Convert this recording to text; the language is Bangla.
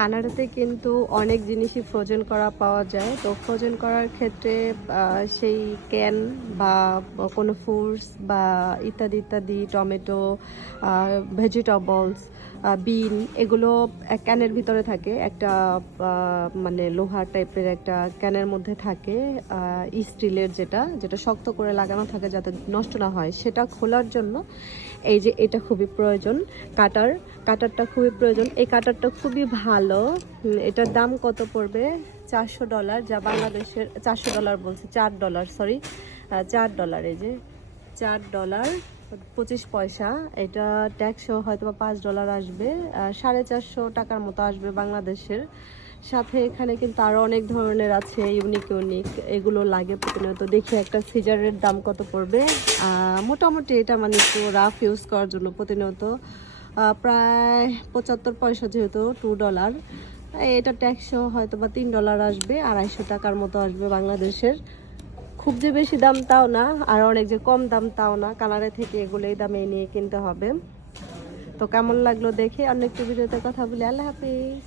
কানাডাতে কিন্তু অনেক জিনিসই ফ্রোজেন করা পাওয়া যায়। তো ফ্রোজেন করার ক্ষেত্রে সেই ক্যান বা কোনো ফ্রুটস বা ইত্যাদি ইত্যাদি, টমেটো, ভেজিটেবলস, বিন, এগুলো এক ক্যানের ভিতরে থাকে। একটা মানে লোহার টাইপের একটা ক্যানের মধ্যে থাকে, স্টিলের, যেটা যেটা শক্ত করে লাগানো থাকে যাতে নষ্ট না হয়। সেটা খোলার জন্য এই যে এটা খুবই প্রয়োজন, কাটারটা খুবই প্রয়োজন। এই কাটারটা খুবই ভালো। এটার দাম কত পড়বে? $400, যা বাংলাদেশের $400 বলছে, $4, সরি, $4। এই যে $4.25। এটা ট্যাক্স হয়তো বা $5 আসবে, 450 টাকার মতো আসবে বাংলাদেশের। সাথে এখানে কিন্তু আরো অনেক ধরনের আছে, ইউনিক ইউনিক, এগুলো লাগে প্রতিনিয়ত। দেখি একটা সিজারের দাম কত পড়বে। মোটামুটি এটা মানে একটু রাফ ইউজ করার জন্য প্রতিনিয়ত প্রায় 75 পয়সা, যেহেতু $2। এটা ট্যাক্সও হয়তো বা $3 আসবে, 250 টাকার মতো আসবে বাংলাদেশের। খুব যে বেশি দাম তাও না, আর অনেক যে কম দাম তাও না। কানাডা থেকে এগুলো এই দামে নিয়ে কিনতে হবে। তো কেমন লাগলো দেখে অন্য একটু ভিডিওতে কথা বলি। আল্লাহ হাফিজ।